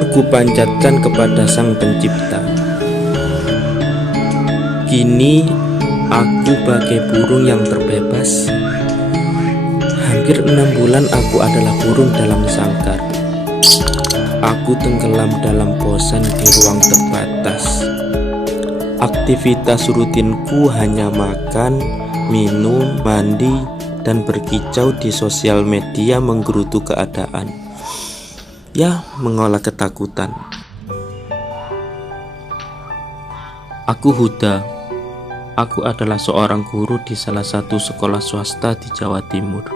syukur kupanjatkan kepada Sang Pencipta. Kini aku bagai burung yang terbebas. Hampir 6 bulan aku adalah burung dalam sangkar. Aku tenggelam dalam bosan di ruang terbatas. Aktivitas rutinku hanya makan, minum, mandi, dan berkicau di sosial media menggerutu keadaan. Ya, mengolah ketakutan. Aku Huda. Aku adalah seorang guru di salah satu sekolah swasta di Jawa Timur.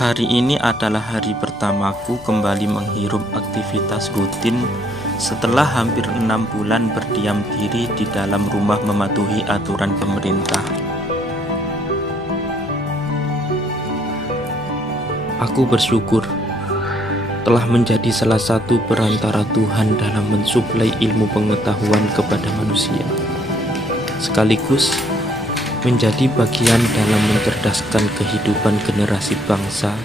Hari ini adalah hari pertamaku kembali menghirup aktivitas rutin setelah hampir 6 bulan berdiam diri di dalam rumah mematuhi aturan pemerintah. Aku bersyukur telah menjadi salah satu perantara Tuhan dalam mensuplai ilmu pengetahuan kepada manusia, sekaligus menjadi bagian dalam mencerdaskan kehidupan generasi bangsa,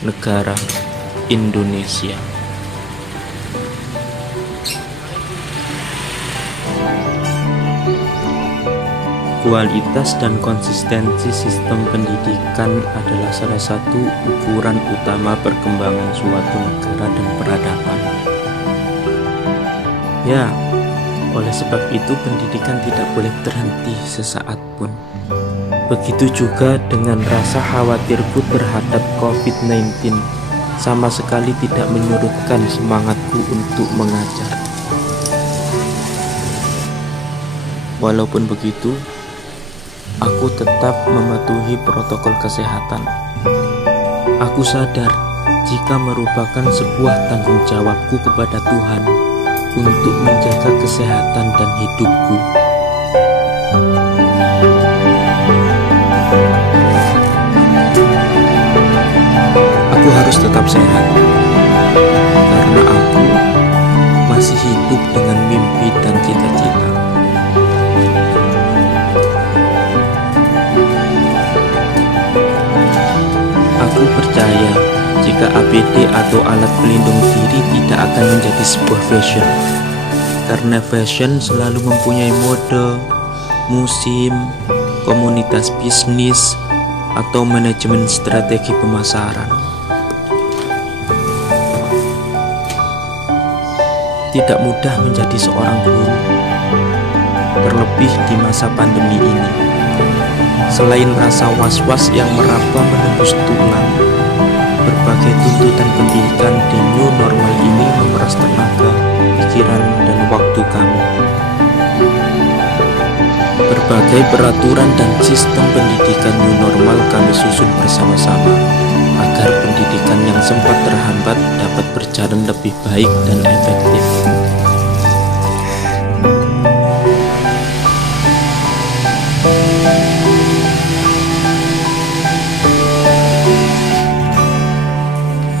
negara Indonesia. Kualitas dan konsistensi sistem pendidikan adalah salah satu ukuran utama perkembangan suatu negara dan peradaban. Ya, oleh sebab itu pendidikan tidak boleh terhenti sesaat pun. Begitu juga dengan rasa khawatirku terhadap COVID-19, sama sekali tidak menyurutkan semangatku untuk mengajar. Walaupun begitu, aku tetap mematuhi protokol kesehatan. Aku sadar jika merupakan sebuah tanggung jawabku kepada Tuhan untuk menjaga kesehatan dan hidupku. Aku harus tetap sehat karena aku masih hidup dengan mimpi dan cita-cita. Aku percaya jika APD atau alat pelindung diri tidak akan menjadi sebuah fashion, karena fashion selalu mempunyai mode, musim, komunitas bisnis, atau manajemen strategi pemasaran. Tidak mudah menjadi seorang guru, terlebih di masa pandemi ini. Selain rasa was-was yang meraba menembus tulang, berbagai tuntutan pendidikan di new normal ini memeras tenaga, pikiran, dan waktu kami. Berbagai peraturan dan sistem pendidikan new normal kami susun bersama-sama agar pendidikan yang sempat terhambat dapat berjalan lebih baik dan efektif.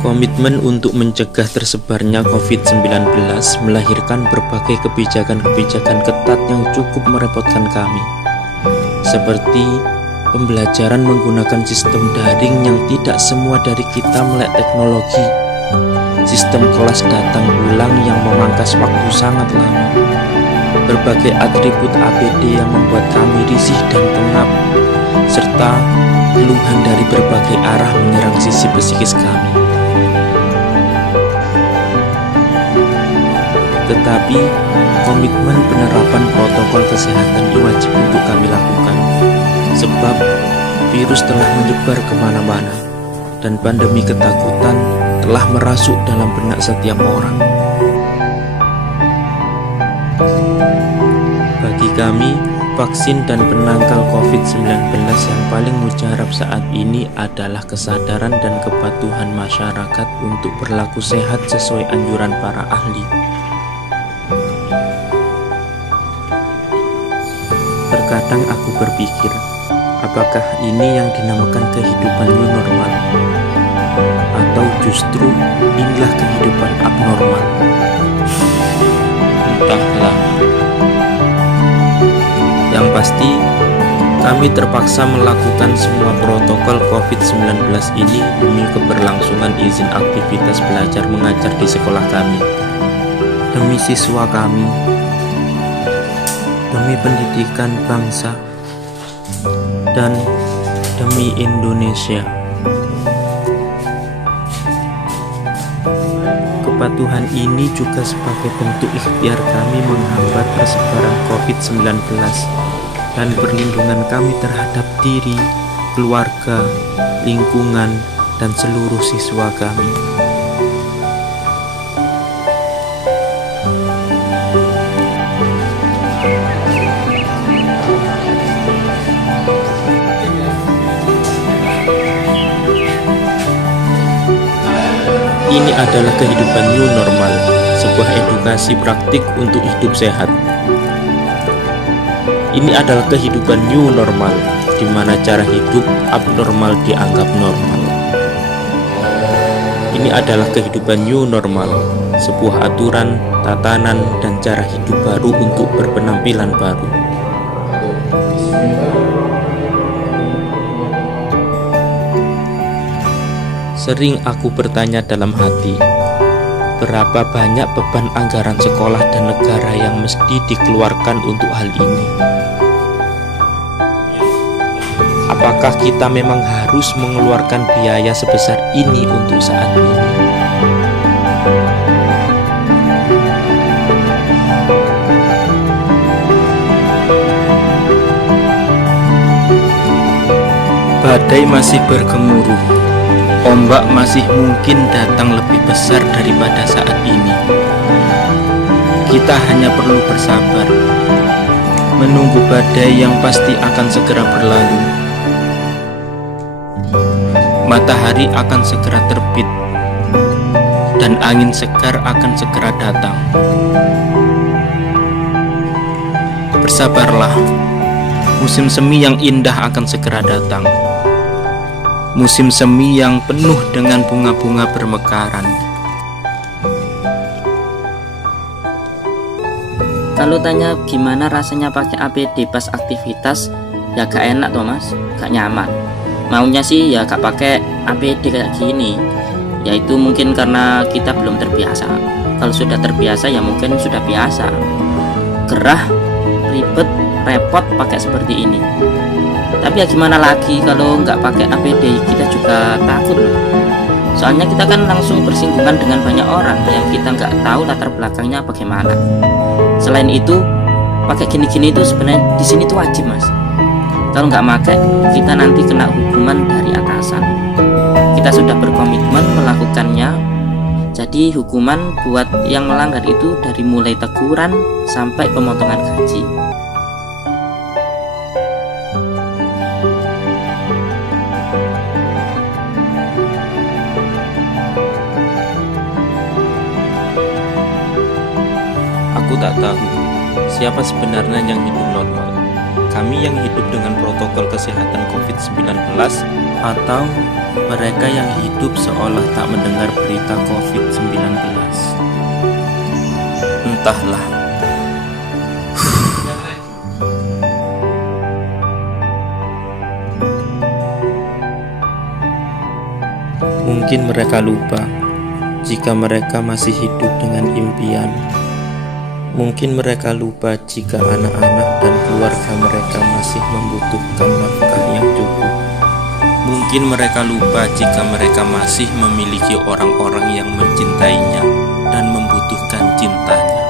Komitmen untuk mencegah tersebarnya COVID-19 melahirkan berbagai kebijakan-kebijakan ketat yang cukup merepotkan kami, seperti pembelajaran menggunakan sistem daring yang tidak semua dari kita melek teknologi, sistem kelas datang ulang yang memangkas waktu sangat lama, berbagai atribut APD yang membuat kami risih dan pengap, serta keluhan dari berbagai arah menyerang sisi psikis kami. Tetapi komitmen penerapan protokol kesehatan wajib untuk kami lakukan, sebab virus telah menyebar kemana-mana dan pandemi ketakutan telah merasuk dalam benak setiap orang. Bagi kami, vaksin dan penangkal COVID-19 yang paling mujarab saat ini adalah kesadaran dan kepatuhan masyarakat untuk berlaku sehat sesuai anjuran para ahli. Terkadang aku berpikir, apakah ini yang dinamakan kehidupan new normal? Atau justru inilah kehidupan abnormal? Entahlah. Yang pasti, Kami terpaksa melakukan semua protokol COVID-19 ini demi keberlangsungan izin aktivitas belajar mengajar di sekolah kami, demi siswa kami, demi pendidikan bangsa, dan demi Indonesia. Kepatuhan ini juga sebagai bentuk ikhtiar kami menghambat persebaran COVID-19 dan perlindungan kami terhadap diri, keluarga, lingkungan, dan seluruh siswa kami. Ini adalah kehidupan new normal, sebuah edukasi praktik untuk hidup sehat. Ini adalah kehidupan new normal, di mana cara hidup abnormal dianggap normal. Ini adalah kehidupan new normal, sebuah aturan, tatanan, dan cara hidup baru untuk berpenampilan baru. Sering aku bertanya dalam hati, berapa banyak beban anggaran sekolah dan negara yang mesti dikeluarkan untuk hal ini? Apakah kita memang harus mengeluarkan biaya sebesar ini untuk saat ini? Badai masih bergemuruh, ombak masih mungkin datang lebih besar daripada saat ini. Kita hanya perlu bersabar, menunggu badai yang pasti akan segera berlalu. Matahari akan segera terbit, dan angin segar akan segera datang. Bersabarlah, musim semi yang indah akan segera datang. Musim semi yang penuh dengan bunga-bunga bermekaran. Kalau tanya gimana rasanya pakai APD pas aktivitas, ya gak enak toh mas, gak nyaman. Maunya sih ya gak pakai APD kayak gini. Yaitu mungkin karena kita belum terbiasa. Kalau sudah terbiasa ya mungkin sudah biasa. Gerah, ribet, repot pakai seperti ini. Tapi ya gimana lagi, kalau nggak pakai APD kita juga takut loh. Soalnya kita kan langsung bersinggungan dengan banyak orang yang kita nggak tahu latar belakangnya bagaimana. Selain itu, pakai gini-gini itu sebenarnya di sini tuh wajib mas. Kalau nggak pakai, kita nanti kena hukuman dari atasan. Kita sudah berkomitmen melakukannya. Jadi hukuman buat yang melanggar itu dari mulai teguran sampai pemotongan gaji. Aku tak tahu siapa sebenarnya yang hidup normal. Kami yang hidup dengan protokol kesehatan COVID-19 atau mereka yang hidup seolah tak mendengar berita COVID-19. Entahlah. Mungkin mereka lupa jika mereka masih hidup dengan impian. Mungkin mereka lupa jika anak-anak dan keluarga mereka masih membutuhkan nafkah yang cukup. Mungkin mereka lupa jika mereka masih memiliki orang-orang yang mencintainya dan membutuhkan cintanya.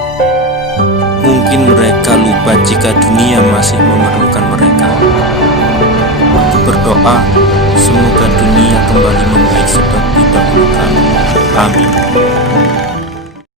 Mungkin mereka lupa jika dunia masih memerlukan mereka. Aku berdoa semoga dunia kembali membaik seperti dahulu kala. Amin.